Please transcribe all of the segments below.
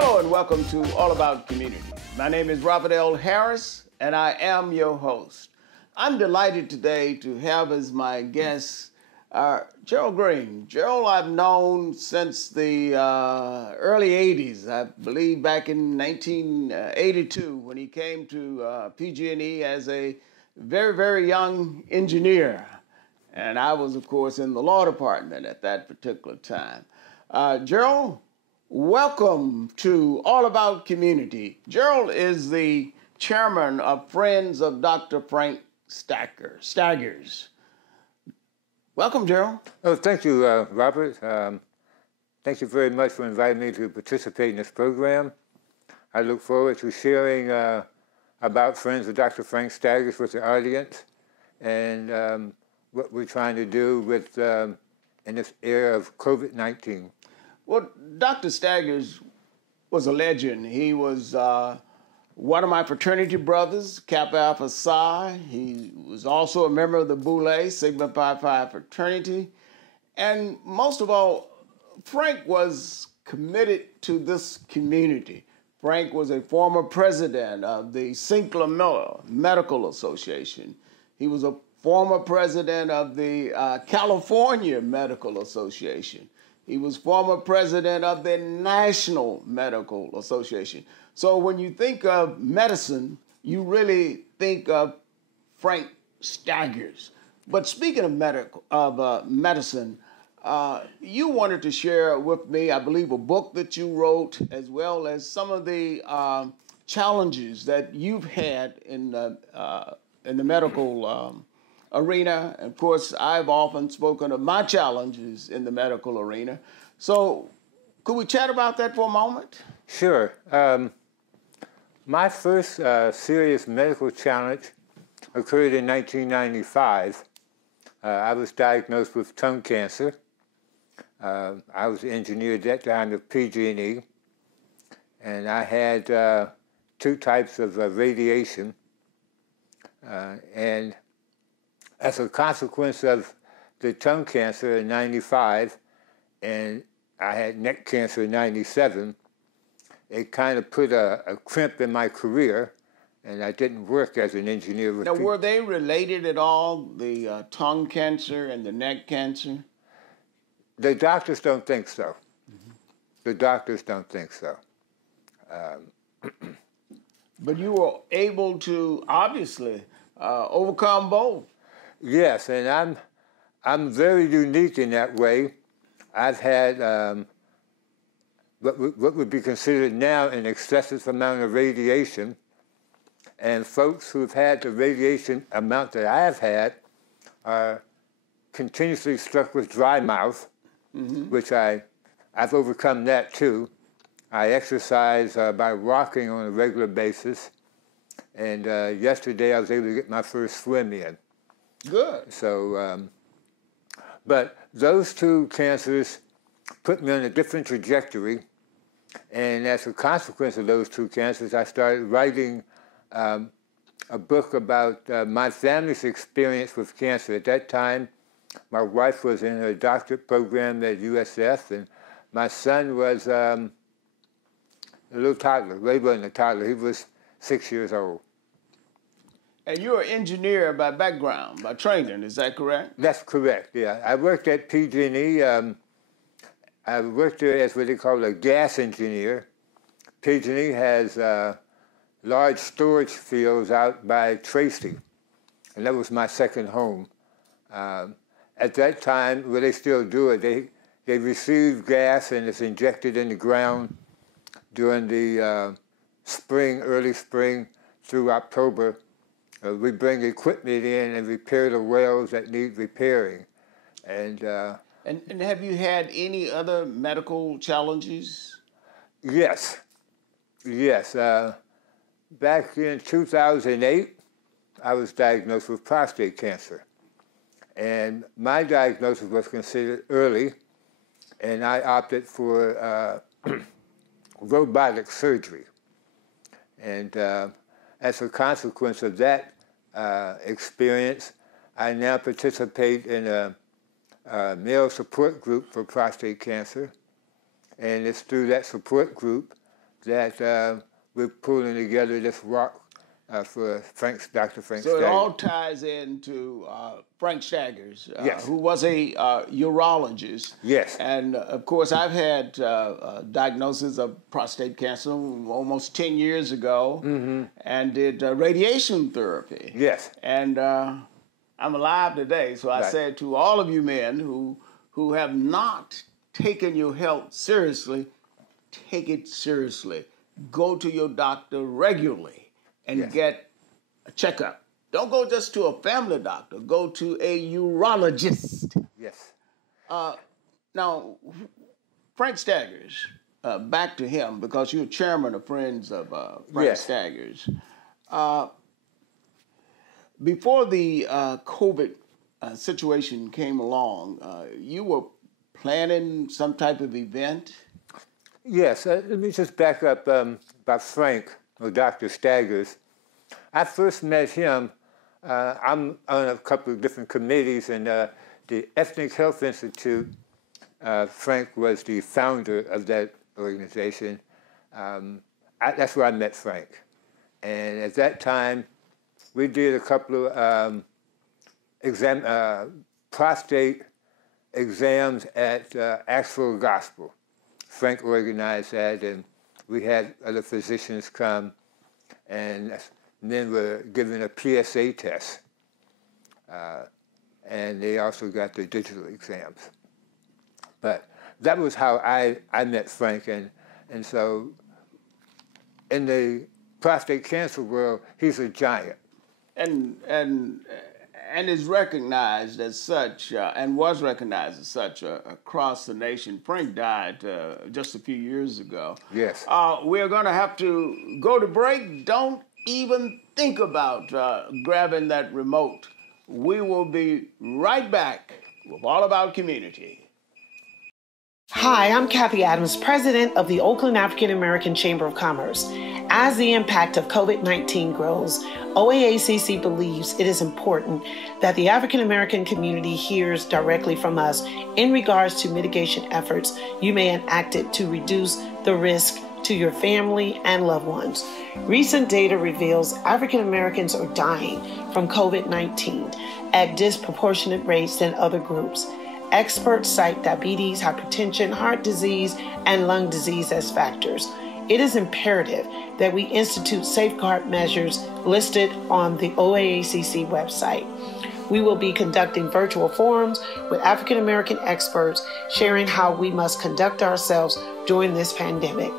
Hello and welcome to All About Community. My name is RLHarris and I am your host. I'm delighted today to have as my guest Gerald Green. Gerald I've known since the early 80s, I believe back in 1982 when he came to PG&E as a very, very young engineer. And I was, of course, in the law department at that particular time. Gerald, welcome to All About Community. Gerald is the chairman of Friends of Dr. Frank Staggers. Welcome, Gerald. Oh, thank you, Robert. Thank you very much for inviting me to participate in this program. I look forward to sharing about Friends of Dr. Frank Staggers with the audience and what we're trying to do with in this era of COVID-19. Well, Dr. Staggers was a legend. He was one of my fraternity brothers, Kappa Alpha Psi. He was also a member of the Boule Sigma Pi Phi fraternity. And most of all, Frank was committed to this community. Frank was a former president of the Sinclair Miller Medical Association. He was a former president of the California Medical Association. He was former president of the National Medical Association. So when you think of medicine, you really think of Frank Staggers. But speaking of medicine, you wanted to share with me, I believe, a book that you wrote, as well as some of the challenges that you've had in the medical arena. Of course, I've often spoken of my challenges in the medical arena. So could we chat about that for a moment? Sure. My first serious medical challenge occurred in 1995. I was diagnosed with tongue cancer. I was an engineer at that time of PG&E, and I had two types of radiation. And as a consequence of the tongue cancer in 95, and I had neck cancer in 97, it kind of put a crimp in my career, and I didn't work as an engineer. Now, were they related at all, the tongue cancer and the neck cancer? The doctors don't think so. Mm-hmm. The doctors don't think so. But you were able to, obviously, overcome both. Yes, and I'm very unique in that way. I've had what would be considered now an excessive amount of radiation, and folks who've had the radiation amount that I have had are continuously struck with dry mouth, mm-hmm. which I've overcome that too. I exercise by walking on a regular basis, and yesterday I was able to get my first swim in. Good. So, but those two cancers put me on a different trajectory, and as a consequence of those two cancers, I started writing a book about my family's experience with cancer. At that time, my wife was in her doctorate program at USF, and my son was a little toddler. Ray wasn't a toddler. He was 6 years old. And you're an engineer by background, by training, is that correct? That's correct, yeah. I worked at PG&E. I worked there as what they call a gas engineer. PG&E has large storage fields out by Tracy, and that was my second home. At that time, well, they still do it, they receive gas and it's injected in the ground during the spring, early spring through October. We bring equipment in and repair the wells that need repairing. And have you had any other medical challenges? Yes. Back in 2008, I was diagnosed with prostate cancer. And my diagnosis was considered early, and I opted for robotic surgery. And as a consequence of that experience, I now participate in a male support group for prostate cancer. And it's through that support group that we're pulling together this rock for Dr. Frank So Staggers. it all ties into Frank Staggers, Yes. who was a urologist. Yes. And of course, I've had diagnosis of prostate cancer almost 10 years ago, and did radiation therapy. Yes. And I'm alive today, so I Right. said to all of you men who have not taken your health seriously, take it seriously. Go to your doctor regularly and Yes. get a checkup. Don't go just to a family doctor. Go to a urologist. Yes. Now, Frank Staggers, back to him, because you're chairman of Friends of Frank Yes. Staggers. Before the COVID situation came along, you were planning some type of event? Yes, let me just back up about Frank, or Dr. Staggers. I first met him, I'm on a couple of different committees, and the Ethnic Health Institute, Frank was the founder of that organization. That's where I met Frank. And at that time, we did a couple of prostate exams at Actual Gospel. Frank organized that, and we had other physicians come, and then we're given a PSA test. And they also got the digital exams. But that was how I met Frank, and so in the prostate cancer world, he's a giant. And is recognized as such, and was recognized as such across the nation. Frank died just a few years ago. Yes. We're going to have to go to break. Don't even think about grabbing that remote. We will be right back with All About Community. Hi, I'm Kathy Adams, president of the Oakland African American Chamber of Commerce. As the impact of COVID-19 grows, OAACC believes it is important that the African American community hears directly from us in regards to mitigation efforts you may enact to reduce the risk to your family and loved ones. Recent data reveals African Americans are dying from COVID-19 at disproportionate rates than other groups. Experts cite diabetes, hypertension, heart disease, and lung disease as factors. It is imperative that we institute safeguard measures listed on the OAACC website. We will be conducting virtual forums with African American experts sharing how we must conduct ourselves during this pandemic.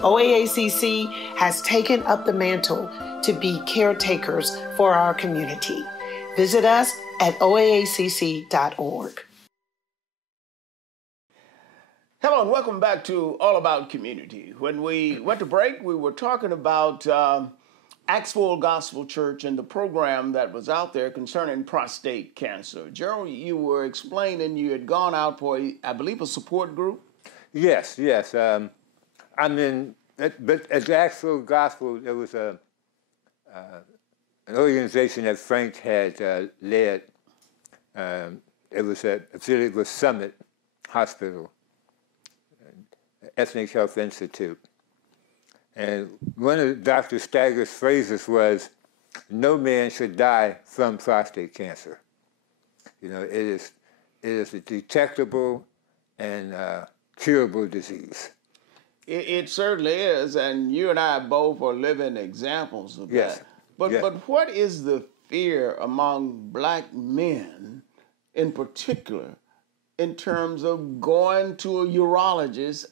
OAACC has taken up the mantle to be caretakers for our community. Visit us at oaacc.org. Hello and welcome back to All About Community. When we went to break, we were talking about Axel Gospel Church and the program that was out there concerning prostate cancer. Gerald, you were explaining you had gone out for, I believe, a support group? Yes. But at Axel Gospel, there was an organization that Frank had led. It was affiliated with Summit Hospital, Ethnic Health Institute. And one of Dr. Staggers' phrases was, "No man should die from prostate cancer." You know, it is a detectable and curable disease. It certainly is, and you and I both are living examples of that. But what is the fear among black men in particular in terms of going to a urologist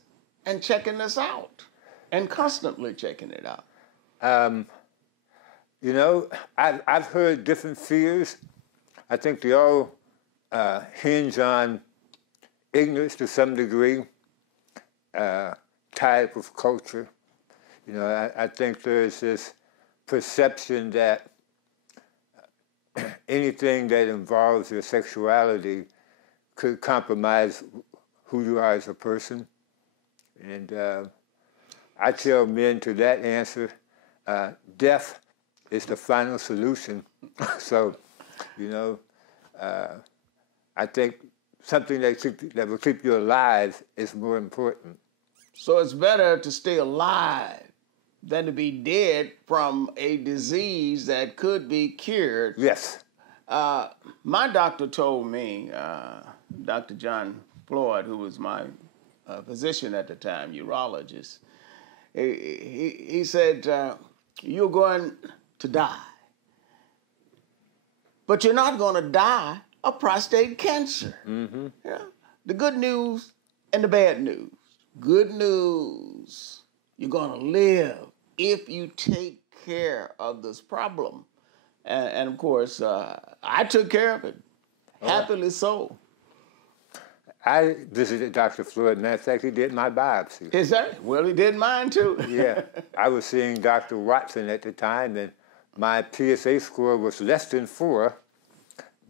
and checking this out and constantly checking it out? You know, I've heard different fears. I think they all hinge on ignorance to some degree, tied with culture. You know, I think there's this perception that anything that involves your sexuality could compromise who you are as a person. And I tell men to that answer, death is the final solution. So, you know, I think something that will keep you alive is more important. So it's better to stay alive than to be dead from a disease that could be cured. Yes. My doctor told me, Dr. John Floyd, who was my physician at the time, urologist, he said, you're going to die. But you're not going to die of prostate cancer. Mm-hmm. Yeah? The good news and the bad news. Good news, you're going to live if you take care of this problem. And of course, I took care of it, happily so. I visited Dr. Floyd. Matter of fact, he did my biopsy. Is that? Well, he did mine too. Yeah. I was seeing Dr. Watson at the time, and my PSA score was less than 4,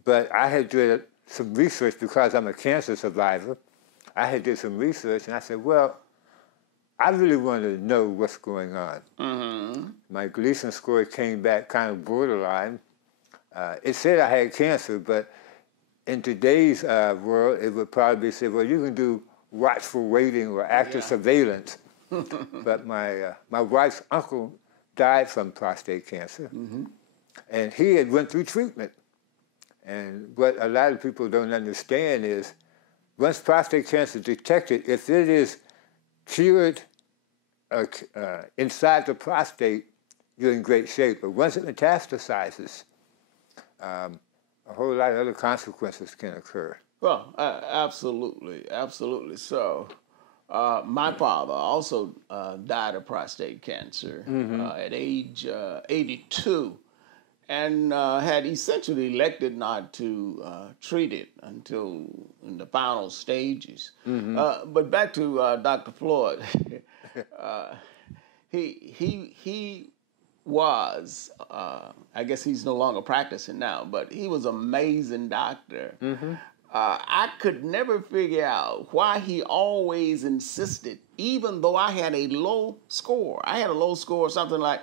but I had did some research because I'm a cancer survivor. I had did some research, and I said, well, I really want to know what's going on. Mm-hmm. My Gleason score came back kind of borderline. It said I had cancer, but in today's world, it would probably say, well, you can do watchful waiting or active surveillance. But my wife's uncle died from prostate cancer, and he had went through treatment. And what a lot of people don't understand is, once prostate cancer is detected, if it is cured inside the prostate, you're in great shape. But once it metastasizes, a whole lot of other consequences can occur. Well, absolutely, absolutely. So, my father also died of prostate cancer at age 82, and had essentially elected not to treat it until in the final stages. But back to Dr. Floyd, he was, I guess he's no longer practicing now, but he was an amazing doctor. I could never figure out why he always insisted, even though I had a low score. I had a low score, something like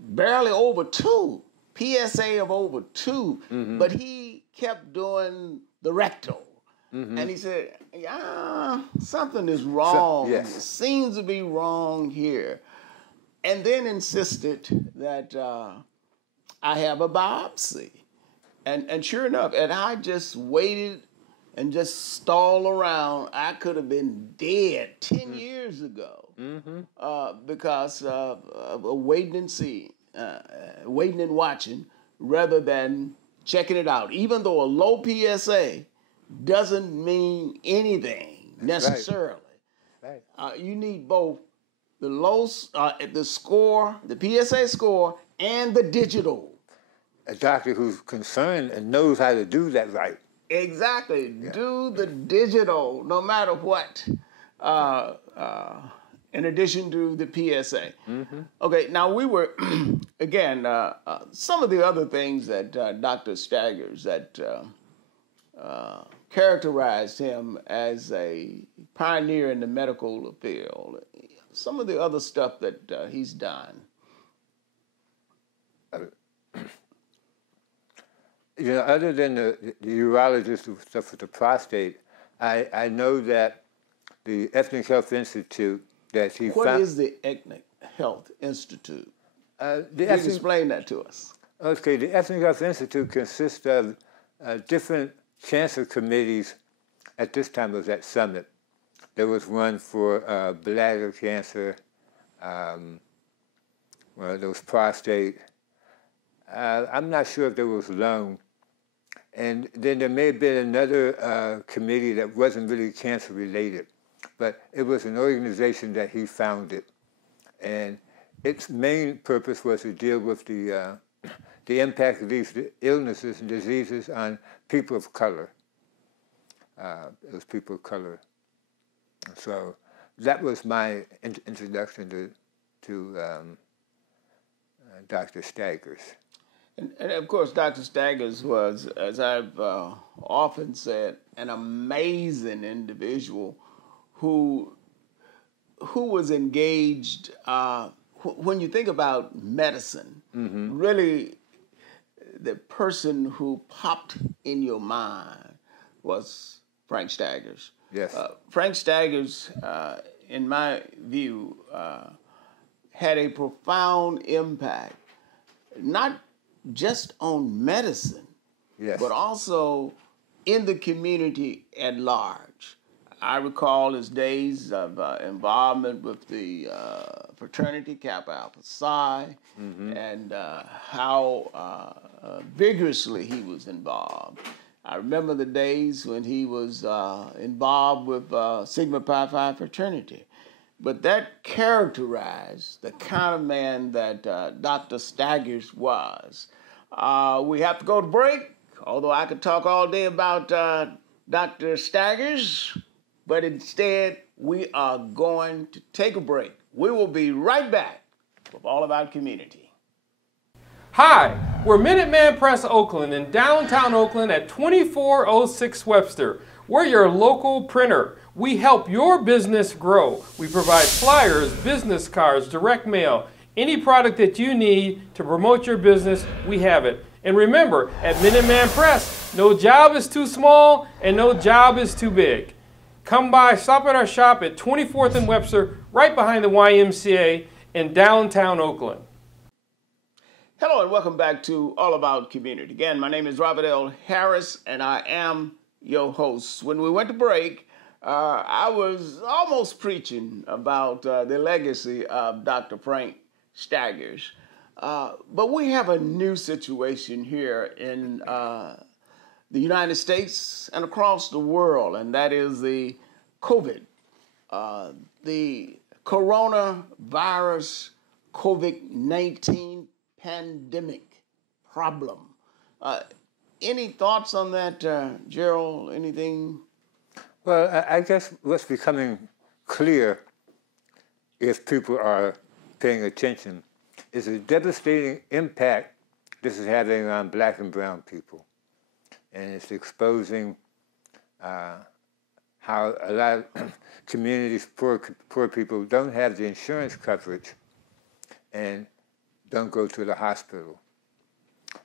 barely over 2, PSA of over 2, but he kept doing the rectal. And he said, yeah, something is wrong. So, yes. It seems to be wrong here. And then insisted that I have a biopsy. And sure enough, and I just waited and just stalled around. I could have been dead 10 years ago because of waiting and seeing, waiting and watching, rather than checking it out. Even though a low PSA doesn't mean anything necessarily. Right. You need both the the score, the PSA score, and the digital. A doctor who's concerned and knows how to do that right. Exactly. Yeah. Do the digital, no matter what, in addition to the PSA. Okay, now we were, again, some of the other things that Dr. Staggers, that characterized him as a pioneer in the medical field. Some of the other stuff that he's done. You know, other than the urologist who stuff with the prostate, I know that the Ethnic Health Institute that he What found... is the Ethnic Health Institute? Please explain that to us. Okay, the Ethnic Health Institute consists of different cancer committees. At this time, it was at Summit. There was one for bladder cancer, well, there was prostate. I'm not sure if there was lung. And then there may have been another committee that wasn't really cancer related, but it was an organization that he founded. And its main purpose was to deal with the impact of these illnesses and diseases on people of color. It was people of color. So that was my introduction to Dr. Staggers. And of course, Dr. Staggers was, as I've often said, an amazing individual who was engaged. When you think about medicine, really, the person who popped in your mind was Frank Staggers. Yes. Frank Staggers, in my view, had a profound impact, not just on medicine, Yes. but also in the community at large. I recall his days of involvement with the fraternity Kappa Alpha Psi, and how vigorously he was involved. I remember the days when he was involved with Sigma Pi Phi fraternity. But that characterized the kind of man that Dr. Staggers was. We have to go to break, although I could talk all day about Dr. Staggers, but instead we are going to take a break. We will be right back with All About Community. Hi, we're Minuteman Press Oakland in downtown Oakland at 2406 Webster. We're your local printer. We help your business grow. We provide flyers, business cards, direct mail, any product that you need to promote your business, we have it. And remember, at Minuteman Press, no job is too small and no job is too big. Come by, stop at our shop at 24th and Webster, right behind the YMCA in downtown Oakland. Hello and welcome back to All About Community. Again, my name is RLHarris and I am your host. When we went to break, I was almost preaching about the legacy of Dr. Frank Staggers. But we have a new situation here in the United States and across the world, and that is the COVID, the coronavirus COVID-19 pandemic problem. Any thoughts on that, Gerald? Anything? Well, I guess what's becoming clear, if people are paying attention, is the devastating impact this is having on black and brown people. And it's exposing how a lot of communities, poor people, don't have the insurance coverage and don't go to the hospital.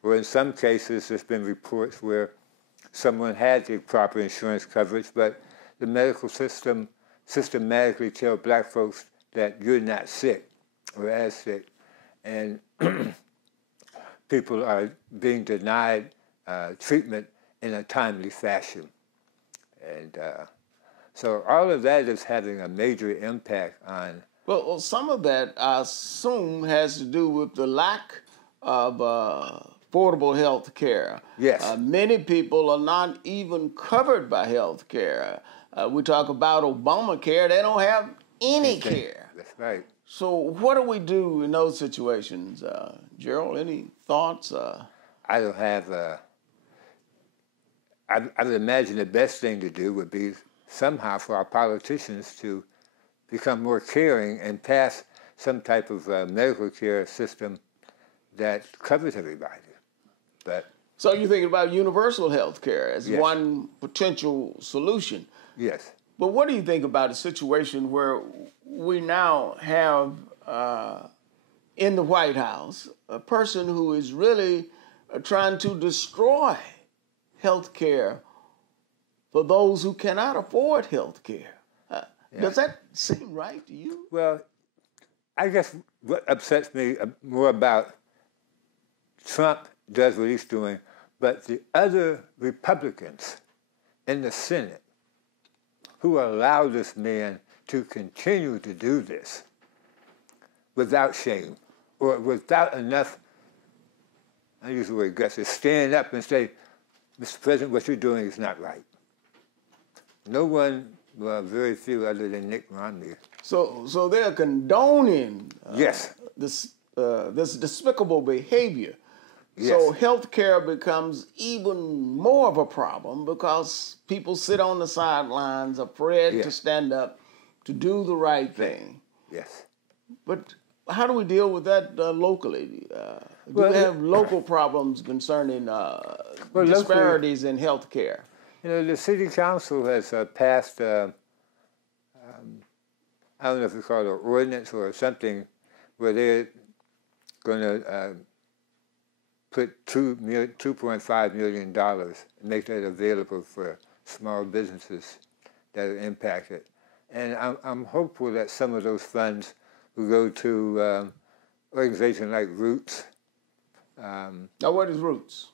Or in some cases, there's been reports where someone had the proper insurance coverage, but the medical system systematically tells black folks that you're not sick or as sick. And people are being denied treatment in a timely fashion. And so all of that is having a major impact on... Well, some of that, I assume, has to do with the lack of affordable health care. Yes. Many people are not even covered by health care. We talk about Obamacare, they don't have any care. That's right. So what do we do in those situations? Gerald, any thoughts? I don't have... I would imagine the best thing to do would be somehow for our politicians to become more caring and pass some type of medical care system that covers everybody. But so you're thinking about universal health care as yes. one potential solution. Yes. But what do you think about a situation where we now have in the White House a person who is really trying to destroy health care for those who cannot afford health care? Does that seem right to you? Well, I guess what upsets me more about Trump does what he's doing, but the other Republicans in the Senate who allow this man to continue to do this without shame or without enough, I use the word guts, to stand up and say, Mr. President, what you're doing is not right. No one, well, very few other than Nick Romney. So they're condoning yes. this despicable behavior. Yes. So health care becomes even more of a problem because people sit on the sidelines afraid yes. to stand up to do the right thing. Yes. But how do we deal with that locally? Do we have local problems concerning disparities in health care? You know, the city council has passed, I don't know if it's called an ordinance or something, where they're going to put $2.5 million and make that available for small businesses that are impacted. And I'm hopeful that some of those funds will go to organizations like Roots. Now, what is Roots?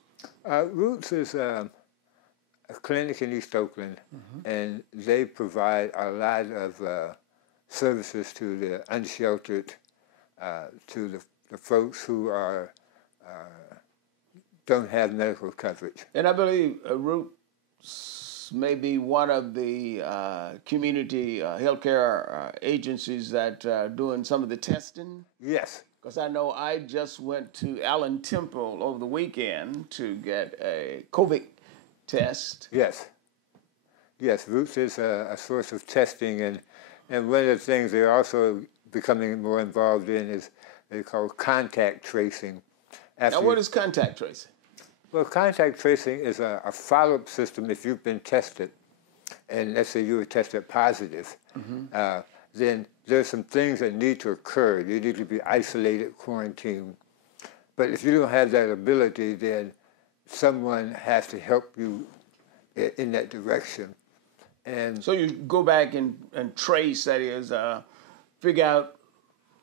Roots is a clinic in East Oakland, and they provide a lot of services to the unsheltered, to the folks who are don't have medical coverage. And I believe Roots may be one of the community healthcare agencies that are doing some of the testing. Yes. Because I know I just went to Allen Temple over the weekend to get a COVID test. Yes. Yes, Roots is a source of testing, and one of the things they're also becoming more involved in is they call contact tracing. Now, what is contact tracing? Well, contact tracing is a follow-up system. If you've been tested, and let's say you were tested positive, then there's some things that need to occur. You need to be isolated, quarantined. But if you don't have that ability, then someone has to help you in that direction. And so you go back and trace, that is, figure out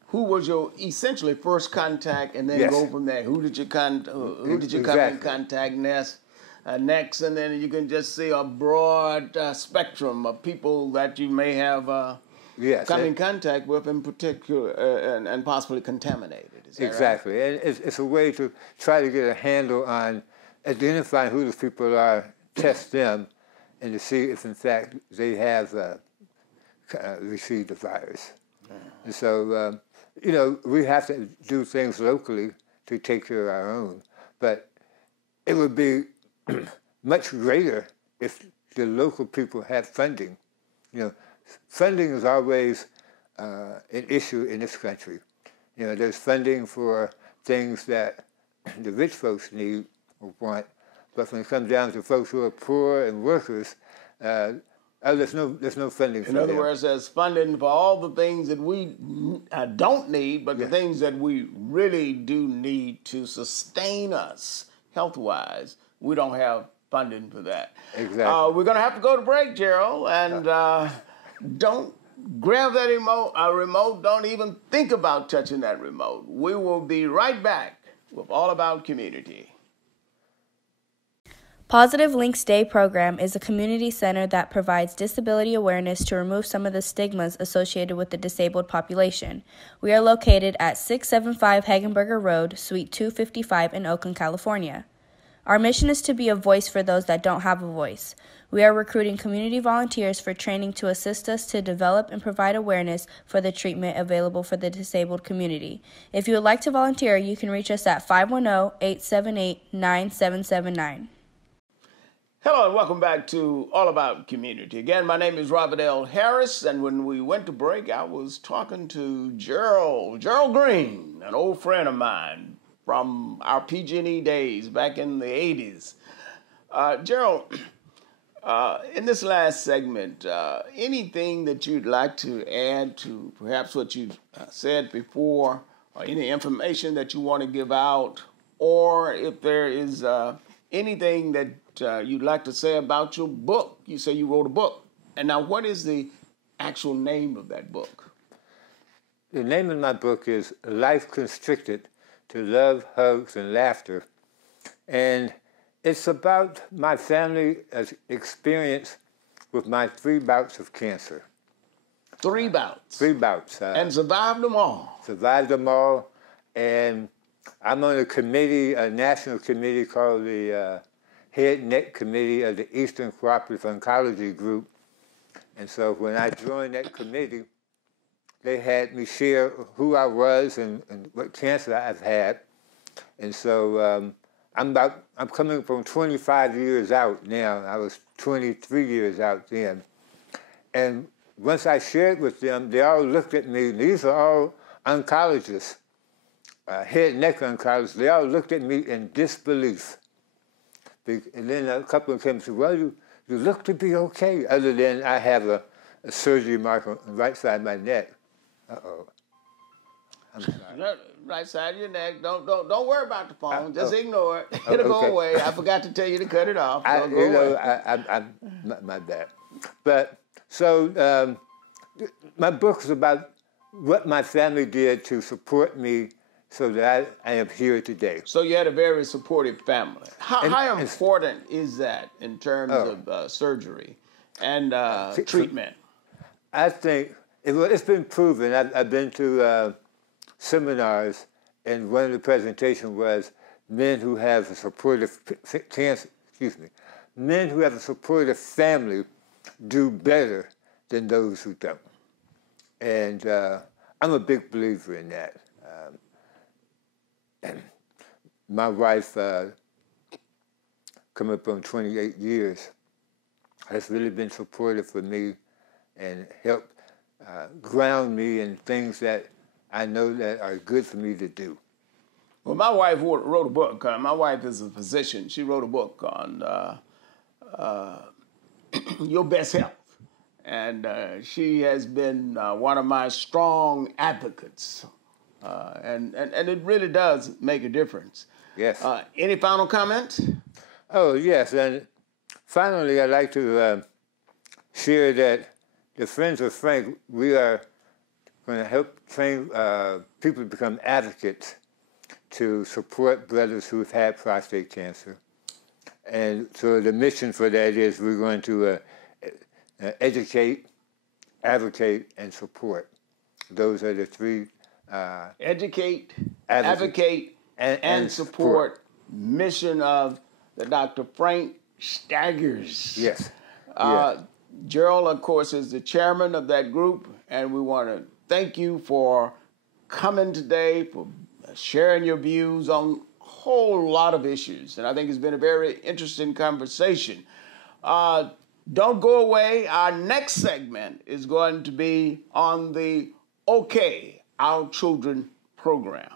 who was your essentially first contact, and then go from there. Who did you come in contact next, and then you can just see a broad spectrum of people that you may have come in contact with, in particular, and possibly contaminated. Is that exactly, right? And it's a way to try to get a handle on identifying who those people are, test them, and to see if in fact they have received the virus. And so, we have to do things locally to take care of our own. But it would be much greater if the local people had funding. Funding is always an issue in this country. There's funding for things that the rich folks need or want, but when it comes down to folks who are poor and workers, there's no funding for them. In other words, there's funding for all the things that we don't need, but the things that we really do need to sustain us health-wise, we don't have funding for that. Exactly. We're going to have to go to break, Gerald, and don't grab that remote. Don't even think about touching that remote. We will be right back with All About Community. Positive Links Day program is a community center that provides disability awareness to remove some of the stigmas associated with the disabled population. We are located at 675 Hagenberger Road, Suite 255 in Oakland, California. Our mission is to be a voice for those that don't have a voice. We are recruiting community volunteers for training to assist us to develop and provide awareness for the treatment available for the disabled community. If you would like to volunteer, you can reach us at 510-878-9779. Hello and welcome back to All About Community. Again, my name is RLHarris, and when we went to break, I was talking to Gerald Green, an old friend of mine from our PG&E days back in the 80s. Gerald, in this last segment, anything that you'd like to add to perhaps what you said before, or any information that you want to give out, or if there is anything that you'd like to say about your book? You say you wrote a book. And now what is the actual name of that book? The name of my book is Life Constricted to Love, Hugs, and Laughter. And it's about my family's experience with my 3 bouts of cancer. 3 bouts? 3 bouts. And survived them all? Survived them all. And I'm on a committee, a national committee called the Head Neck Committee of the Eastern Cooperative Oncology Group. And so when I joined that committee, they had me share who I was and what cancer I've had. And so I'm coming from 25 years out now. I was 23 years out then. And once I shared with them, they all looked at me. These are all oncologists, head and neck oncologists. They all looked at me in disbelief. And then a couple of them came and said, well, you look to be okay, other than I have a surgery mark on the right side of my neck. Uh-oh. I'm sorry. Right side of your neck. Don't worry about the phone. Just ignore it. It'll go away. I forgot to tell you to cut it off. My bad. But so my book is about what my family did to support me so that I am here today. So you had a very supportive family. How important is that in terms of surgery and treatment? I think it's been proven. I've been to seminars, and one of the presentations was men who have a supportive men who have a supportive family do better than those who don't. And I'm a big believer in that. And my wife, coming up on 28 years, has really been supportive for me and helped ground me in things that I know that are good for me to do. Well, my wife wrote a book. My wife is a physician. She wrote a book on your best health. And she has been one of my strong advocates. And it really does make a difference. Yes. Any final comment? Oh, yes. And finally, I'd like to share that the Friends of Frank, we are going to help train people to become advocates to support brothers who've had prostate cancer. And so the mission for that is we're going to educate, advocate, and support. Those are the three. Educate, advocate, and support. Mission of the Dr. Frank Staggers. Yes. Gerald, of course, is the chairman of that group, and we want to thank you for coming today, for sharing your views on a whole lot of issues. And I think it's been a very interesting conversation. Don't go away. Our next segment is going to be on the OK, Our Children program.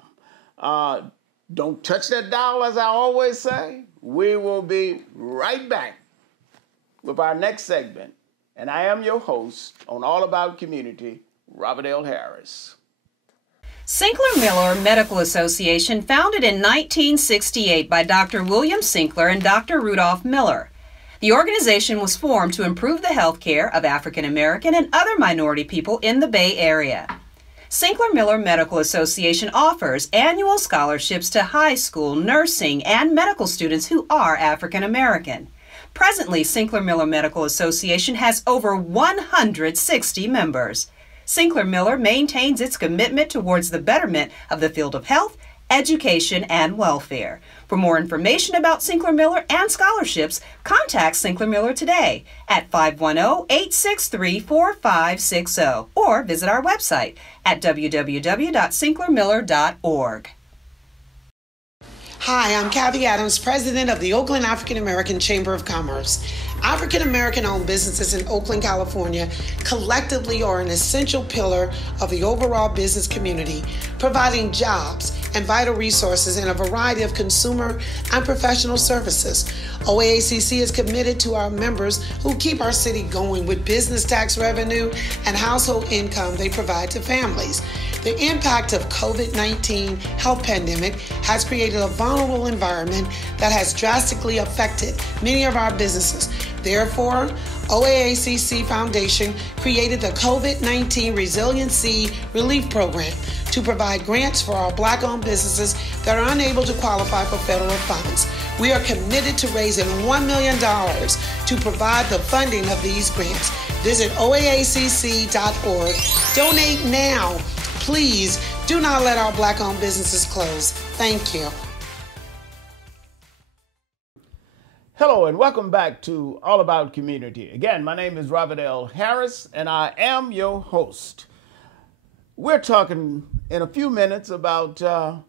Don't touch that dial, as I always say. We will be right back with our next segment. And I am your host on All About Community, RLHarris. Sinkler-Miller Medical Association, founded in 1968 by Dr. William Sinkler and Dr. Rudolph Miller. The organization was formed to improve the health care of African American and other minority people in the Bay Area. Sinkler-Miller Medical Association offers annual scholarships to high school, nursing, and medical students who are African American. Presently, Sinkler-Miller Medical Association has over 160 members. Sinkler-Miller maintains its commitment towards the betterment of the field of health, education, and welfare. For more information about Sinkler-Miller and scholarships, contact Sinkler-Miller today at 510-863-4560 or visit our website at www.sinklermiller.org. Hi, I'm Kathy Adams, president of the Oakland African American Chamber of Commerce. African American owned businesses in Oakland, California collectively are an essential pillar of the overall business community, providing jobs and vital resources in a variety of consumer and professional services. OAACC is committed to our members who keep our city going with business tax revenue and household income they provide to families. The impact of COVID-19 health pandemic has created a vulnerable environment that has drastically affected many of our businesses. Therefore, OAACC Foundation created the COVID-19 Resiliency Relief Program to provide grants for our Black-owned businesses that are unable to qualify for federal funds. We are committed to raising $1 million to provide the funding of these grants. Visit oaacc.org. Donate now. Please do not let our Black-owned businesses close. Thank you. Hello and welcome back to All About Community. Again, my name is RLHarris and I am your host. We're talking in a few minutes about a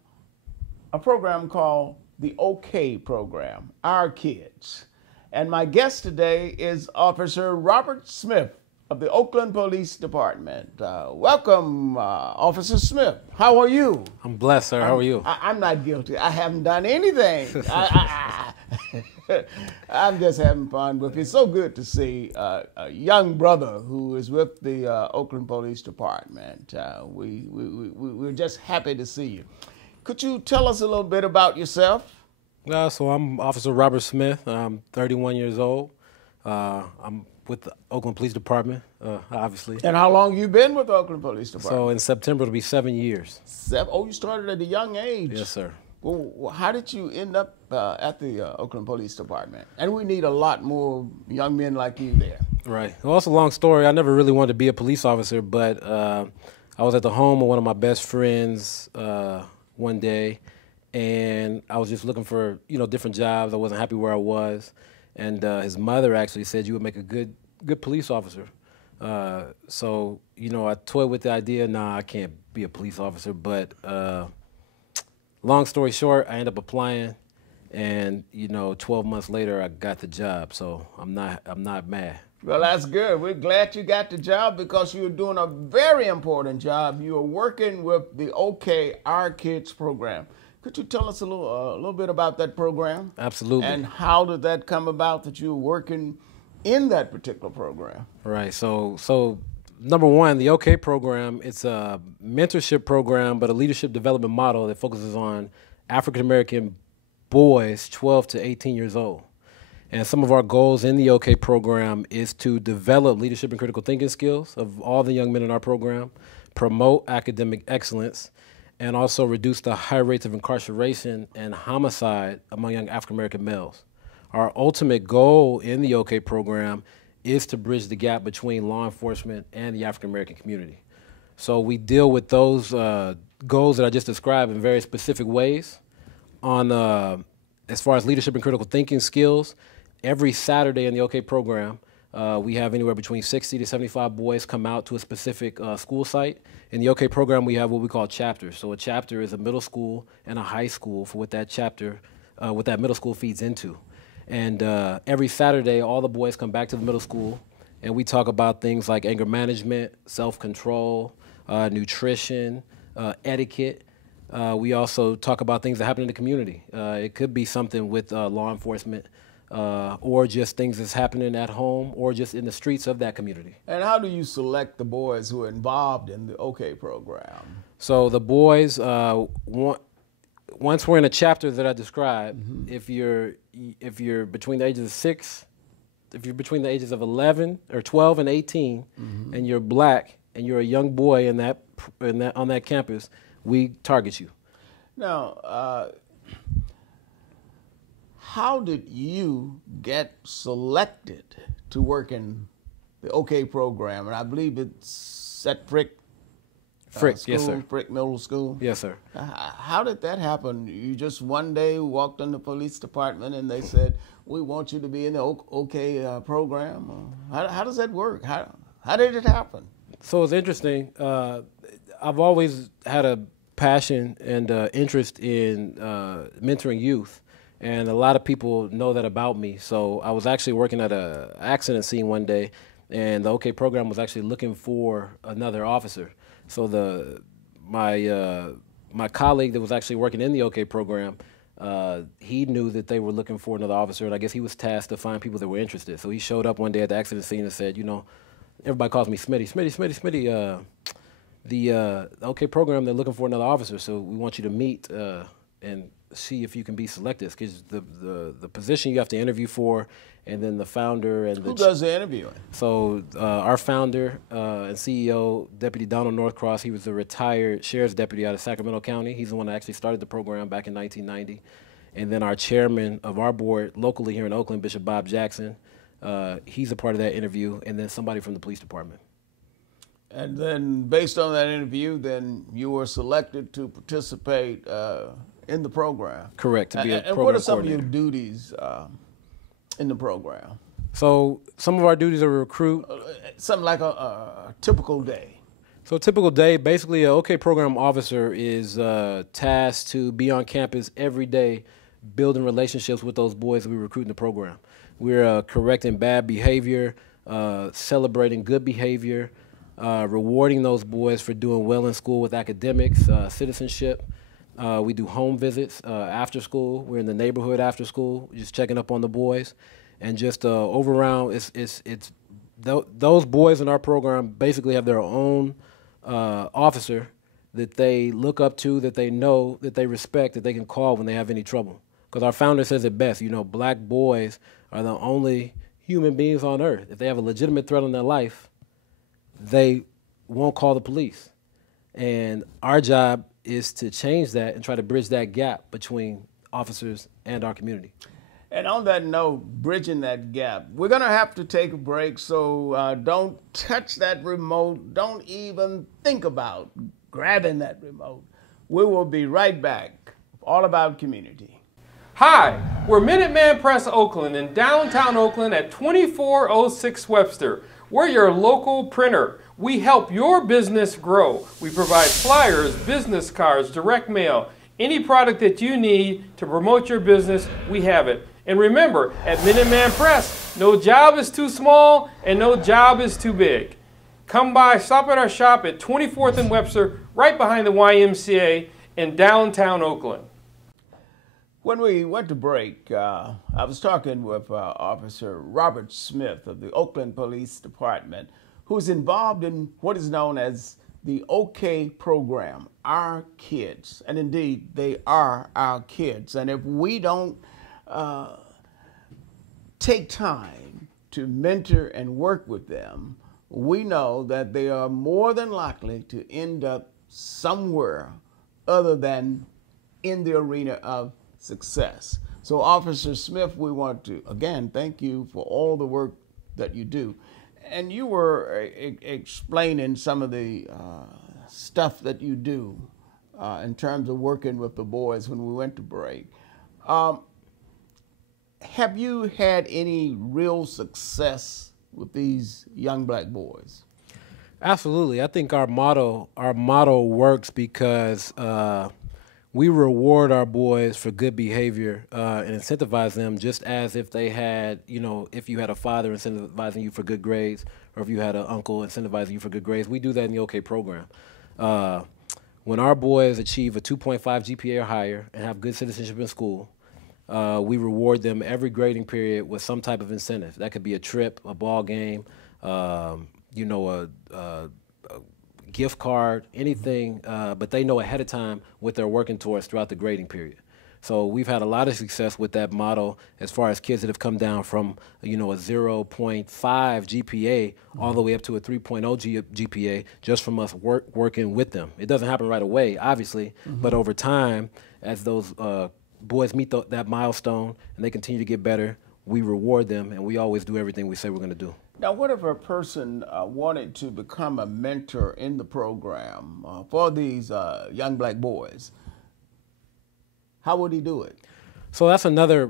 program called the OK program, Our Kids. And my guest today is Officer Robert Smith of the Oakland Police Department. Welcome, Officer Smith. How are you? I'm blessed, sir. How are you? I'm not guilty. I haven't done anything. I'm just having fun with you. It's so good to see a young brother who is with the Oakland Police Department. We're just happy to see you. Could you tell us a little bit about yourself? So I'm Officer Robert Smith. I'm 31 years old. I'm with the Oakland Police Department, obviously. And how long you been with the Oakland Police Department? So in September, it'll be 7 years. Oh, you started at a young age. Yes, sir. Well, how did you end up at the Oakland Police Department? And we need a lot more young men like you there. Right. Well, it's a long story. I never really wanted to be a police officer, but I was at the home of one of my best friends one day, and I was just looking for, different jobs. I wasn't happy where I was, and his mother actually said you would make a good police officer. So, I toyed with the idea. Nah, I can't be a police officer, but long story short, I ended up applying, and 12 months later, I got the job. So I'm not mad. Well, that's good. We're glad you got the job because you're doing a very important job. You are working with the OK Our Kids program. Could you tell us a little bit about that program? Absolutely. And how did that come about that you were working in that particular program? Right. So number one, the OK program, it's a mentorship program, but a leadership development model that focuses on African-American boys 12 to 18 years old. And some of our goals in the OK program is to develop leadership and critical thinking skills of all the young men in our program, promote academic excellence, and also reduce the high rates of incarceration and homicide among young African-American males. Our ultimate goal in the OK program is to bridge the gap between law enforcement and the African-American community. So we deal with those goals that I just described in very specific ways. As far as leadership and critical thinking skills, every Saturday in the OK program, we have anywhere between 60 to 75 boys come out to a specific school site. In the OK program, we have what we call chapters. So a chapter is a middle school and a high school for what that chapter, what that middle school feeds into. And every Saturday, all the boys come back to the middle school, and we talk about things like anger management, self-control, nutrition, etiquette. We also talk about things that happen in the community. It could be something with law enforcement, or just things that's happening at home, or just in the streets of that community. And how do you select the boys who are involved in the OK program? So the boys, once we're in a chapter that I described, if you're between the ages of 6, if you're between the ages of 11 or 12 and 18, and you're black and you're a young boy on that campus, we target you. Now, how did you get selected to work in the OK program? And I believe it's at Frick. Frick, school, yes, sir. Frick Middle School. Yes, sir. How did that happen? You just one day walked in the police department and they said, "We want you to be in the OK program." How does that work? How did it happen? So it's interesting. I've always had a passion and interest in mentoring youth, and a lot of people know that about me. So I was actually working at an accident scene one day, and the OK program was actually looking for another officer. So my colleague that was actually working in the OK program, he knew that they were looking for another officer, and I guess he was tasked to find people that were interested. So he showed up one day at the accident scene and said, everybody calls me Smitty. The OK program, they're looking for another officer, so we want you to meet and see if you can be selected. Because the position you have to interview for, and then the founder and who does the interviewing? So our founder and CEO, Deputy Donald Northcross, he was a retired sheriff's deputy out of Sacramento County. He's the one that actually started the program back in 1990. And then our chairman of our board locally here in Oakland, Bishop Bob Jackson, he's a part of that interview, and then somebody from the police department. And then based on that interview, then you were selected to participate in the program. Correct, to be a program And what are some of coordinator. your duties in the program? So some of our duties are recruit. Something like a typical day. So a typical day, basically an OK program officer is tasked to be on campus every day building relationships with those boys that we recruit in the program. We're correcting bad behavior, celebrating good behavior, rewarding those boys for doing well in school with academics, citizenship. We do home visits after school. We're in the neighborhood after school, just checking up on the boys. And just overall, those boys in our program basically have their own officer that they look up to, that they know, that they respect, that they can call when they have any trouble. Because our founder says it best, black boys are the only human beings on earth. If they have a legitimate threat on their life, they won't call the police. And our job is to change that and try to bridge that gap between officers and our community. And on that note, bridging that gap, we're going to have to take a break, so don't touch that remote. Don't even think about grabbing that remote. We will be right back. All about community. Hi, we're Minuteman Press Oakland in downtown Oakland at 2406 Webster. We're your local printer. We help your business grow. We provide flyers, business cards, direct mail, any product that you need to promote your business, we have it. And remember, at Minuteman Press, no job is too small and no job is too big. Come by, stop at our shop at 24th and Webster, right behind the YMCA in downtown Oakland. When we went to break, I was talking with Officer Robert Smith of the Oakland Police Department, who's involved in what is known as the OK program, Our Kids. And indeed, they are our kids. And if we don't take time to mentor and work with them, we know that they are more than likely to end up somewhere other than in the arena of success. So, Officer Smith, we want to, again, thank you for all the work that you do. And you were explaining some of the stuff that you do in terms of working with the boys when we went to break. Have you had any real success with these young black boys? Absolutely. I think our motto works because we reward our boys for good behavior and incentivize them just as if they had, if you had a father incentivizing you for good grades, or if you had an uncle incentivizing you for good grades. We do that in the OK program. When our boys achieve a 2.5 GPA or higher and have good citizenship in school, we reward them every grading period with some type of incentive. That could be a trip, a ball game, a gift card, anything, but they know ahead of time what they're working towards throughout the grading period. So we've had a lot of success with that model as far as kids that have come down from, a 0.5 GPA all the way up to a 3.0 GPA just from us working with them. It doesn't happen right away, obviously, but over time, as those boys meet that milestone and they continue to get better, we reward them, and we always do everything we say we're going to do. Now, what if a person wanted to become a mentor in the program for these young black boys? How would he do it? So that's another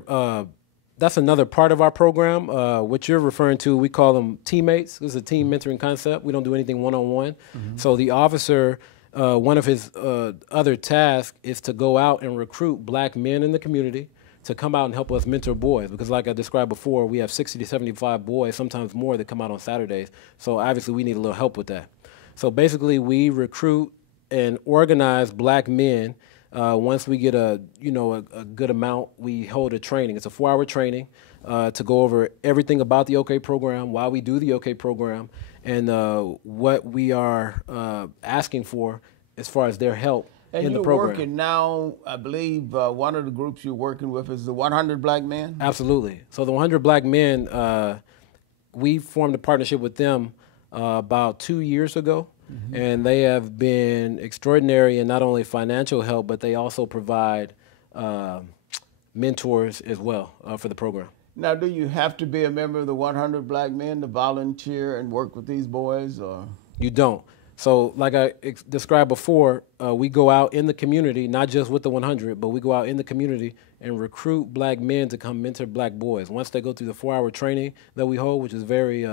part of our program. What you're referring to, we call them teammates. This is a team mentoring concept. We don't do anything one-on-one. So the officer, one of his other tasks is to go out and recruit black men in the community to come out and help us mentor boys, because like I described before, we have 60 to 75 boys, sometimes more, that come out on Saturdays. So obviously we need a little help with that. So basically we recruit and organize black men. Once we get a good amount, we hold a training. It's a 4-hour training to go over everything about the OK program, why we do the OK program, and what we are asking for as far as their help. And in the you're program. Working now, I believe one of the groups you're working with is the 100 Black Men? Absolutely. So the 100 Black Men, we formed a partnership with them about 2 years ago, and they have been extraordinary in not only financial help, but they also provide mentors as well for the program. Now, do you have to be a member of the 100 Black Men to volunteer and work with these boys, or? You don't. So like I described before, we go out in the community, not just with the 100, but we go out in the community and recruit black men to come mentor black boys. Once they go through the 4-hour training that we hold, which is very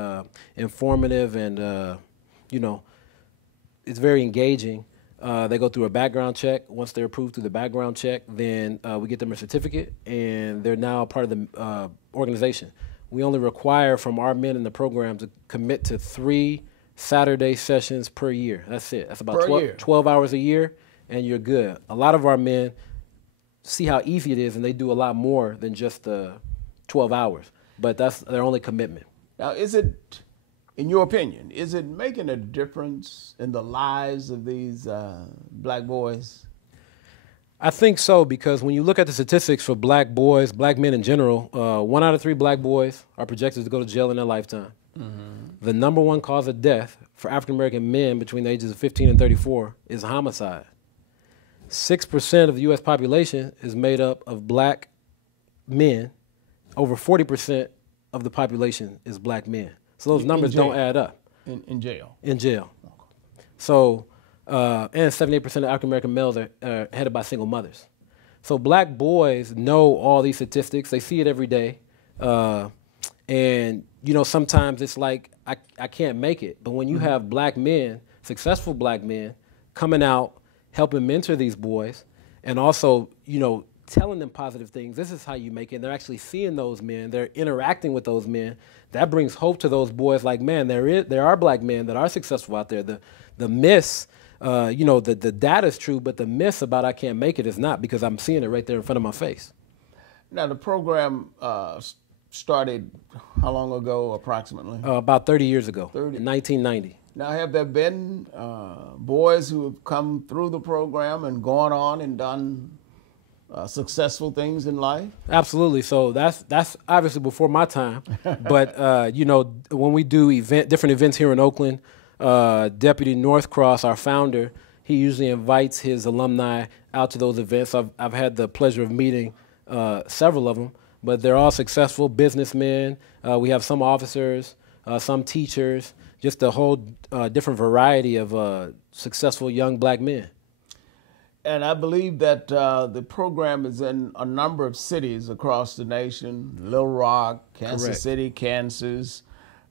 informative and, it's very engaging, they go through a background check. Once they're approved through the background check, then we get them a certificate, and they're now part of the organization. We only require from our men in the program to commit to 3 Saturday sessions per year. That's it. That's about 12 hours a year, and you're good. A lot of our men see how easy it is, and they do a lot more than just the 12 hours. But that's their only commitment. Now, is it, in your opinion, is it making a difference in the lives of these black boys? I think so, because when you look at the statistics for black boys, black men in general, 1 out of 3 black boys are projected to go to jail in their lifetime. Mm-hmm. The number 1 cause of death for African-American men between the ages of 15 and 34 is homicide. 6% of the U.S. population is made up of black men. Over 40% of the population is black men. So those numbers don't add up. In jail? In jail. Okay. So, and 78% of African-American males are headed by single mothers. So black boys know all these statistics. They see it every day. And, you know, sometimes it's like, I can't make it. But when you have black men, successful black men, coming out, helping mentor these boys, and also, you know, telling them positive things. This is how you make it. They're actually seeing those men. They're interacting with those men. That brings hope to those boys. Like, man, there are black men that are successful out there. The myths, you know, the data is true, but the myths about I can't make it is not, because I'm seeing it right there in front of my face. Now, the program started how long ago, approximately? About 30 years ago, 30. In 1990. Now, have there been boys who have come through the program and gone on and done successful things in life? Absolutely. So that's obviously before my time. But, you know, when we do different events here in Oakland, Deputy Northcross, our founder, he usually invites his alumni out to those events. I've had the pleasure of meeting several of them, but they're all successful businessmen. We have some officers, some teachers, just a whole different variety of successful young black men. And I believe that the program is in a number of cities across the nation: Little Rock, Kansas Correct. City, Kansas,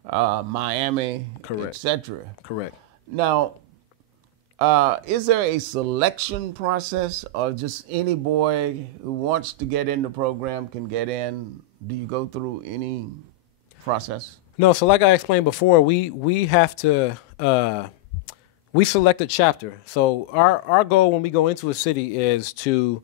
Miami, etc. Correct. Now, is there a selection process, or just any boy who wants to get in the program can get in? Do you go through any process? No, so like I explained before, we have to we select a chapter. So our goal when we go into a city is to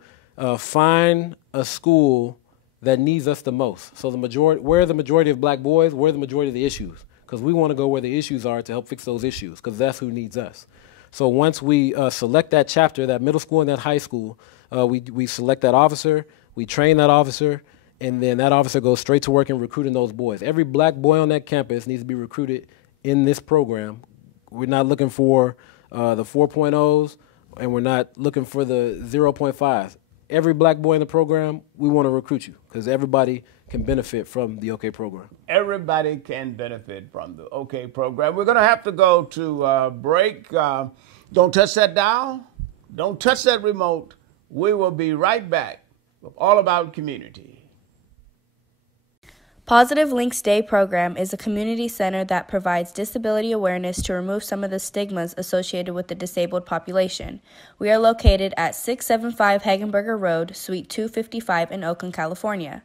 find a school that needs us the most. So where are the majority of black boys, where are the majority of the issues? Because we want to go where the issues are to help fix those issues, because that's who needs us. So once we select that chapter, that middle school and that high school, we select that officer, we train that officer, and then that officer goes straight to work in recruiting those boys. Every black boy on that campus needs to be recruited in this program. We're not looking for the 4.0s, and we're not looking for the 0.5s. Every black boy in the program, we want to recruit you, because everybody can benefit from the OK program. Everybody can benefit from the OK program. We're going to have to go to break. Don't touch that dial. Don't touch that remote. We will be right back with All About Community. Positive Links Day program is a community center that provides disability awareness to remove some of the stigmas associated with the disabled population. We are located at 675 Hagenberger Road, Suite 255 in Oakland, California.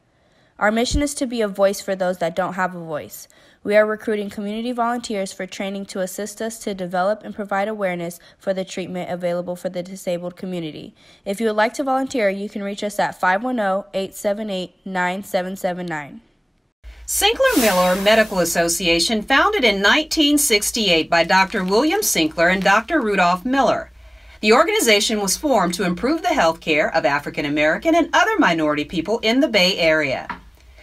Our mission is to be a voice for those that don't have a voice. We are recruiting community volunteers for training to assist us to develop and provide awareness for the treatment available for the disabled community. If you would like to volunteer, you can reach us at 510-878-9779. Sinclair Miller Medical Association, founded in 1968 by Dr. William Sinclair and Dr. Rudolph Miller. The organization was formed to improve the health care of African American and other minority people in the Bay Area.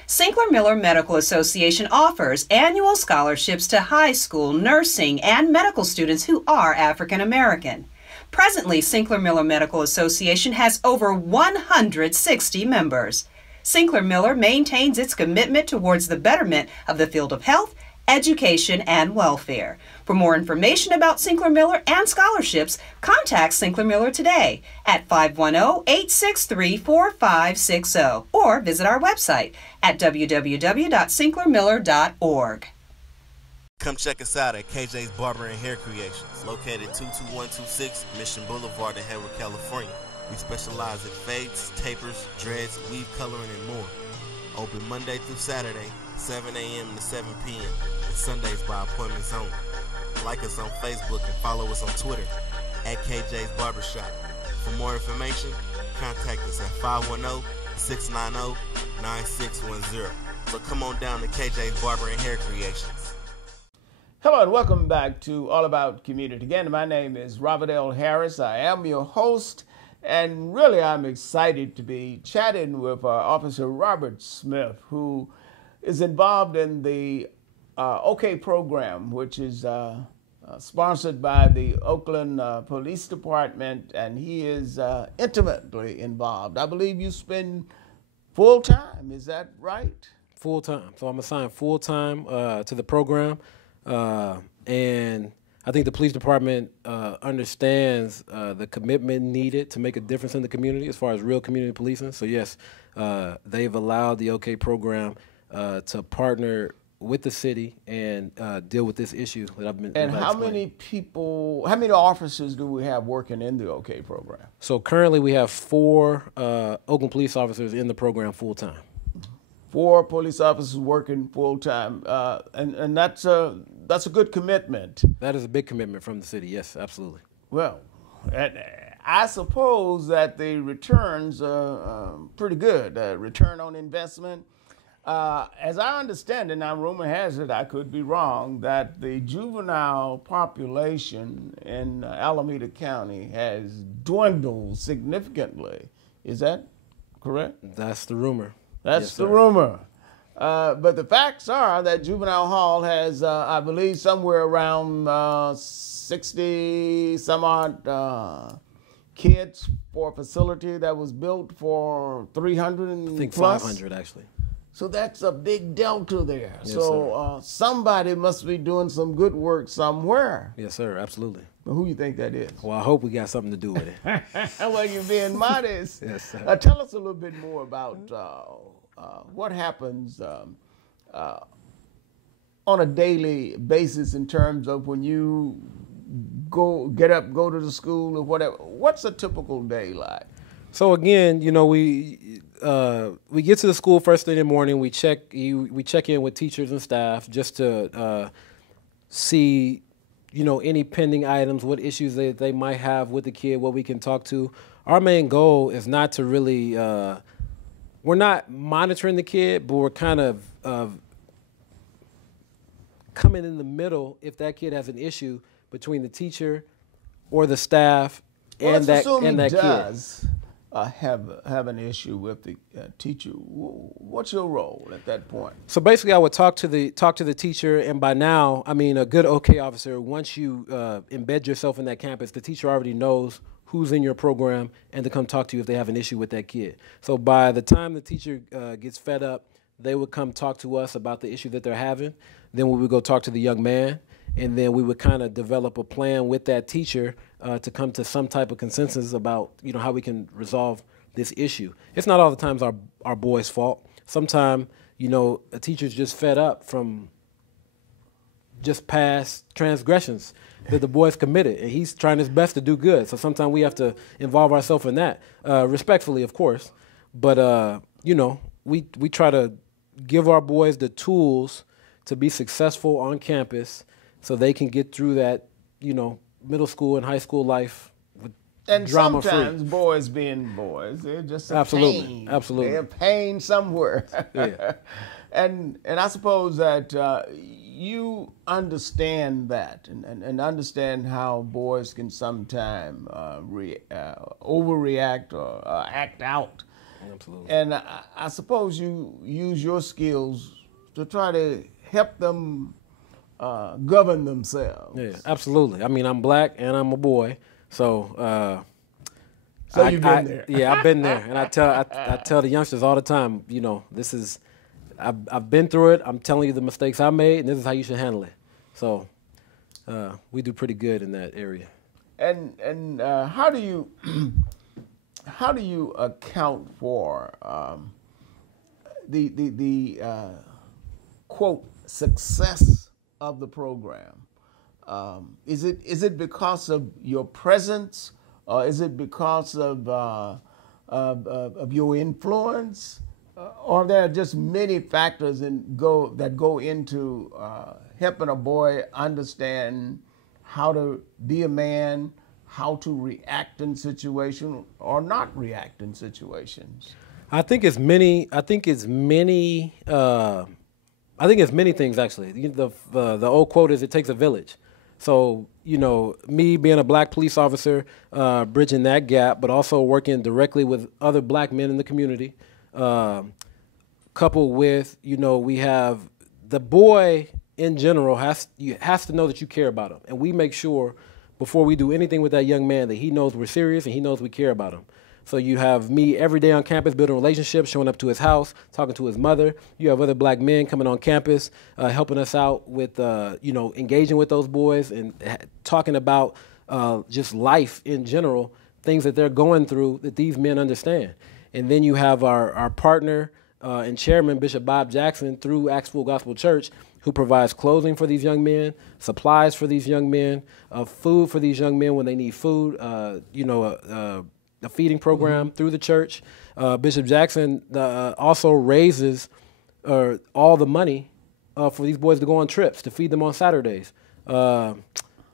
Sinclair Miller Medical Association offers annual scholarships to high school, nursing, and medical students who are African American. Presently, Sinclair Miller Medical Association has over 160 members. Sinclair Miller maintains its commitment towards the betterment of the field of health, education, and welfare. For more information about Sinclair Miller and scholarships, contact Sinclair Miller today at 510-863-4560 or visit our website at www.sinclairmiller.org. Come check us out at KJ's Barber and Hair Creations, located 22126 Mission Boulevard in Hayward, California. We specialize in fades, tapers, dreads, weave coloring, and more. Open Monday through Saturday, 7 a.m. to 7 p.m. and Sundays by appointments only. Like us on Facebook and follow us on Twitter at KJ's Barbershop. For more information, contact us at 510-690-9610. So come on down to KJ's Barber and Hair Creations. Hello and welcome back to All About Community. Again, my name is RLHarris. I am your host. And really, I'm excited to be chatting with Officer Robert Smith, who is involved in the OK program, which is sponsored by the Oakland Police Department, and he is intimately involved. I believe you spend full time, is that right? Full time. So I'm assigned full time to the program, and I think the police department understands the commitment needed to make a difference in the community as far as real community policing. So yes, they've allowed the OK program to partner with the city and deal with this issue that I've been. And how many officers do we have working in the OK program? So currently we have 4 Oakland police officers in the program full time. 4 police officers working full time, and that's a good commitment. That is a big commitment from the city. Yes, absolutely. Well, I suppose that the returns are pretty good. Return on investment. As I understand it, now rumor has it, I could be wrong, that the juvenile population in Alameda County has dwindled significantly. Is that correct? That's the rumor. That's yes, the rumor. But the facts are that Juvenile Hall has, I believe, somewhere around 60 some odd kids for a facility that was built for 300 and I think plus. 500 actually. So that's a big delta there. Yes, so somebody must be doing some good work somewhere. Yes, sir, absolutely. But who you think that is? Well, I hope we got something to do with it. Well, you're being modest. Yes, sir. Tell us a little bit more about what happens on a daily basis in terms of when you get up, go to the school or whatever. What's a typical day like? So again, you know, we get to the school first thing in the morning. We check in with teachers and staff just to see, you know, any pending items, what issues they might have with the kid, what we can talk to. Our main goal is not to really, we're not monitoring the kid, but we're kind of coming in the middle if that kid has an issue between the teacher or the staff and that kid. Have an issue with the teacher. What's your role at that point? So basically, I would talk to the teacher, and by now, I mean a good OK officer. Once you embed yourself in that campus, the teacher already knows who's in your program and to come talk to you if they have an issue with that kid. So by the time the teacher gets fed up, they would come talk to us about the issue that they're having. Then we would go talk to the young man, and then we would kind of develop a plan with that teacher to come to some type of consensus about, you know, how we can resolve this issue. It's not all the times our boy's fault. Sometimes, you know, a teacher's just fed up from just past transgressions that the boy's committed, and he's trying his best to do good. So sometimes we have to involve ourselves in that, respectfully, of course. But, you know, we try to give our boys the tools to be successful on campus so they can get through that, you know, middle school and high school life with drama-free. And sometimes boys being boys, they're just a pain. Absolutely. They're a pain somewhere. Yeah. And I suppose that you understand that and understand how boys can sometimes overreact or act out. Absolutely. And I suppose you use your skills to try to help them govern themselves. Yeah, absolutely. I mean, I'm black and I'm a boy, so. So you've been there. Yeah, I've been there, and I tell the youngsters all the time. You know, this is, I've been through it. I'm telling you the mistakes I made, and this is how you should handle it. So, we do pretty good in that area. And how do you account for the quote success of the program? Is it because of your presence, or is it because of your influence, or there are just many factors that go into helping a boy understand how to be a man, how to react in situations or not react in situations? I think it's many things actually. The old quote is, "It takes a village." So, me being a black police officer, bridging that gap, but also working directly with other black men in the community, coupled with, we have the boy in general has to know that you care about him. And we make sure before we do anything with that young man that he knows we're serious and he knows we care about him. So you have me every day on campus building relationships, showing up to his house, talking to his mother. You have other black men coming on campus, helping us out with, engaging with those boys and talking about just life in general, things that they're going through that these men understand. And then you have our partner and chairman, Bishop Bob Jackson, through Acts Full Gospel Church, who provides clothing for these young men, supplies for these young men, food for these young men when they need food, a feeding program through the church. Bishop Jackson also raises all the money for these boys to go on trips, to feed them on Saturdays,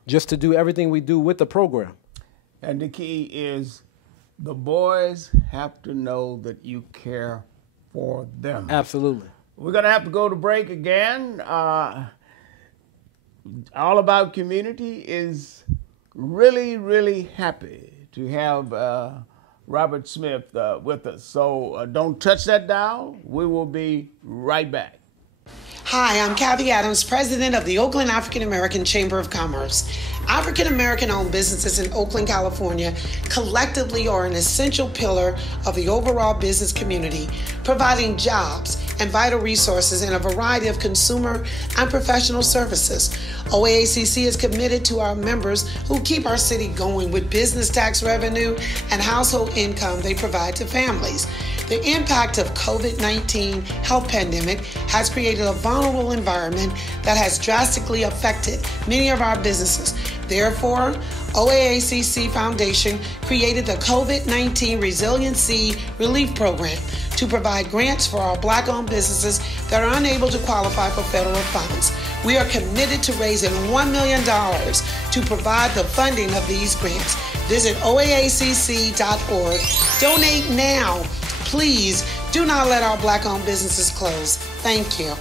just to do everything we do with the program. And the key is the boys have to know that you care for them. Absolutely. We're going to have to go to break again. All About Community is really, really happy to have Robert Smith with us. So don't touch that dial. We will be right back. Hi, I'm Kathy Adams, president of the Oakland African American Chamber of Commerce. African American owned businesses in Oakland, California collectively are an essential pillar of the overall business community, providing jobs and vital resources in a variety of consumer and professional services. OAACC is committed to our members who keep our city going with business tax revenue and household income they provide to families. The impact of COVID-19 health pandemic has created a vulnerable environment that has drastically affected many of our businesses. Therefore, OAACC Foundation created the COVID-19 Resiliency Relief Program to provide grants for our Black-owned businesses that are unable to qualify for federal funds. We are committed to raising $1 million to provide the funding of these grants. Visit oaacc.org. Donate now. Please do not let our Black-owned businesses close. Thank you.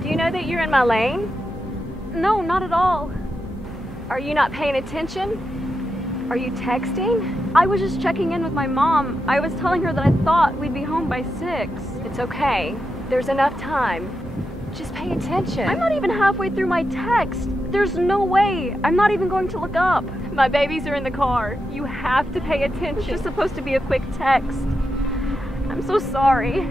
Do you know that you're in my lane? No, not at all. Are you not paying attention? Are you texting? I was just checking in with my mom. I was telling her that I thought we'd be home by 6. It's okay. There's enough time. Just pay attention. I'm not even halfway through my text. There's no way. I'm not even going to look up. My babies are in the car. You have to pay attention. It's just supposed to be a quick text. I'm so sorry.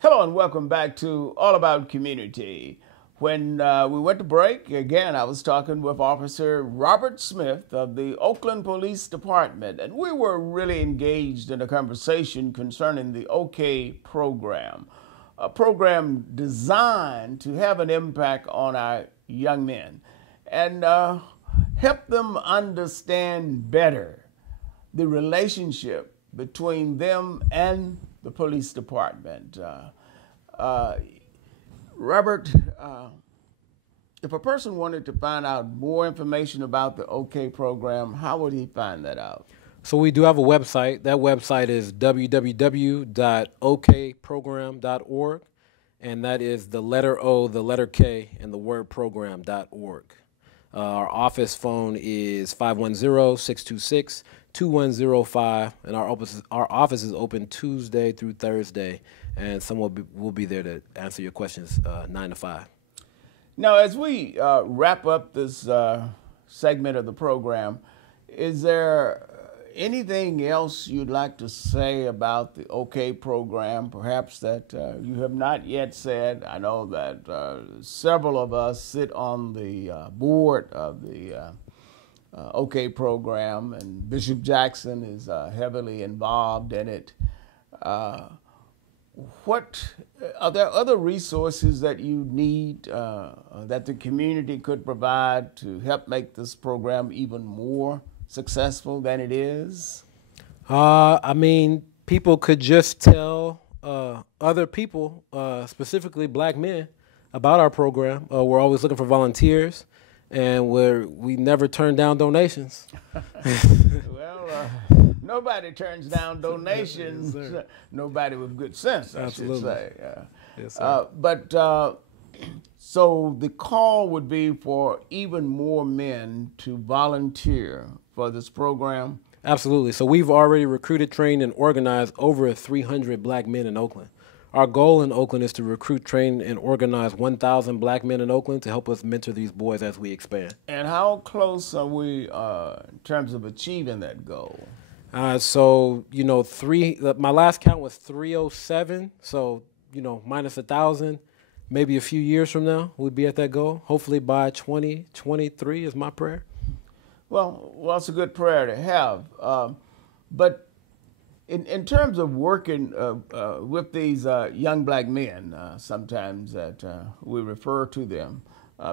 Hello and welcome back to All About Community. When we went to break, again, I was talking with Officer Robert Smith of the Oakland Police Department, and we were really engaged in a conversation concerning the OK program, a program designed to have an impact on our young men and help them understand better the relationship between them and the police department. Robert, if a person wanted to find out more information about the OK program, how would he find that out? So we do have a website. That website is www.okprogram.org, and that is the letter O, the letter K, and the word program.org. Our office phone is 510-626-2105, and our office is open Tuesday through Thursday, and someone will be there to answer your questions 9 to 5. Now, as we wrap up this segment of the program, is there anything else you'd like to say about the OK program, perhaps that you have not yet said? I know that several of us sit on the board of the OK program, and Bishop Jackson is heavily involved in it. what are there other resources that you need that the community could provide to help make this program even more successful than it is? I mean, people could just tell other people, specifically black men, about our program. We're always looking for volunteers, and we never turn down donations. Well, nobody turns down donations. Yes, nobody with good sense, I should say. Yes, sir. So the call would be for even more men to volunteer for this program? Absolutely. So we've already recruited, trained, and organized over 300 black men in Oakland. Our goal in Oakland is to recruit, train, and organize 1,000 black men in Oakland to help us mentor these boys as we expand. And how close are we in terms of achieving that goal? So, my last count was 307. So, minus 1,000, maybe a few years from now, we'll be at that goal. Hopefully by 2023 is my prayer. Well, it's a good prayer to have. But in terms of working with these young black men, sometimes that we refer to them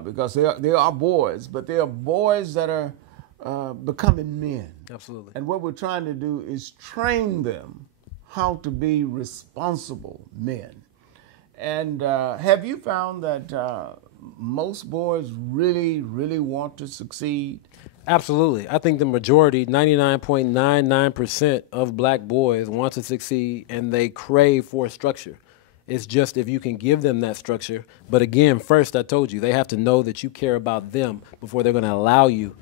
because they are boys, but they are boys that are becoming men. Absolutely. And what we're trying to do is train them how to be responsible men. And have you found that most boys really, really want to succeed? Absolutely. I think the majority, 99.99% of black boys want to succeed, and they crave for structure. It's just if you can give them that structure. But again, first I told you, they have to know that you care about them before they're going to allow you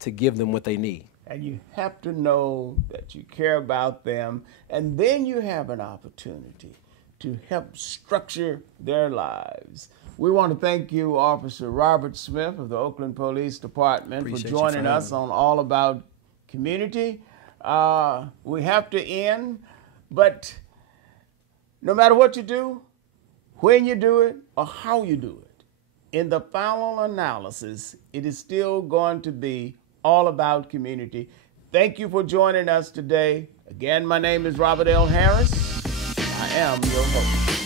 to give them what they need. And you have to know that you care about them, and then you have an opportunity to help structure their lives. We want to thank you, Officer Robert Smith of the Oakland Police Department, for joining us on All About Community. We have to end, but no matter what you do, when you do it, or how you do it, in the final analysis, it is still going to be all about community. Thank you for joining us today. Again, my name is Robert L. Harris. I am your host.